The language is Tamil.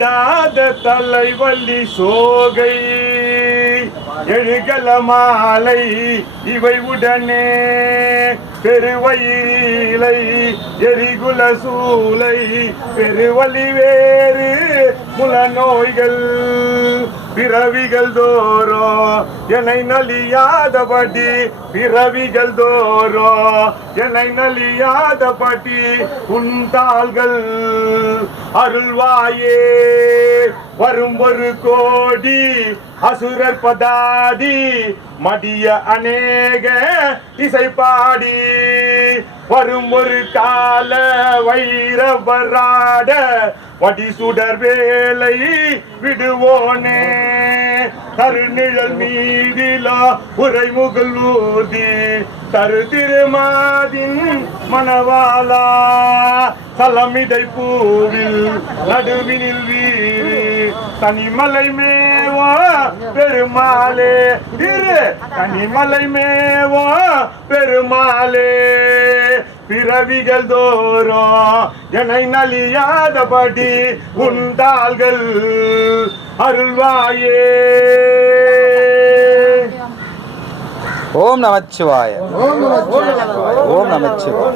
விடாத தலைவலி சோகை. எழுகல மாலை இவை உடனே. பெருவயிலை எரிகுல சூலை. பெருவழி வேறு குல நோய்கள். பிறவிகள் தோறோ என்னை நலியாதபடி. பிறவிகள் தோறோ என்னை நலியாதபடி. உன் தாள்கள் அருள்வாயே. வரும் ஒரு கோடி அசுரர் பதாதி மடிய அநேக இசை பாடி வரும் ஒரு கால வைரவராட வடி சுடர் வேலை விடுவோனே. தருநிழல் மீதிலா உரை ஊதி தரு திருமாதின் மணவாளா. சலமிடை பூவில் நடுவினில் வீறு தனிமலை மேவோ பெருமாளே. திரு தனிமலை மேவோ பெருமாளே. பிறவிகள் தோறும் என்னை நலியாதபடி உண்டாள்கள் அருள்வாயே. ஓம் நமச்சிவாய. ஓம் நமச்சிவாய.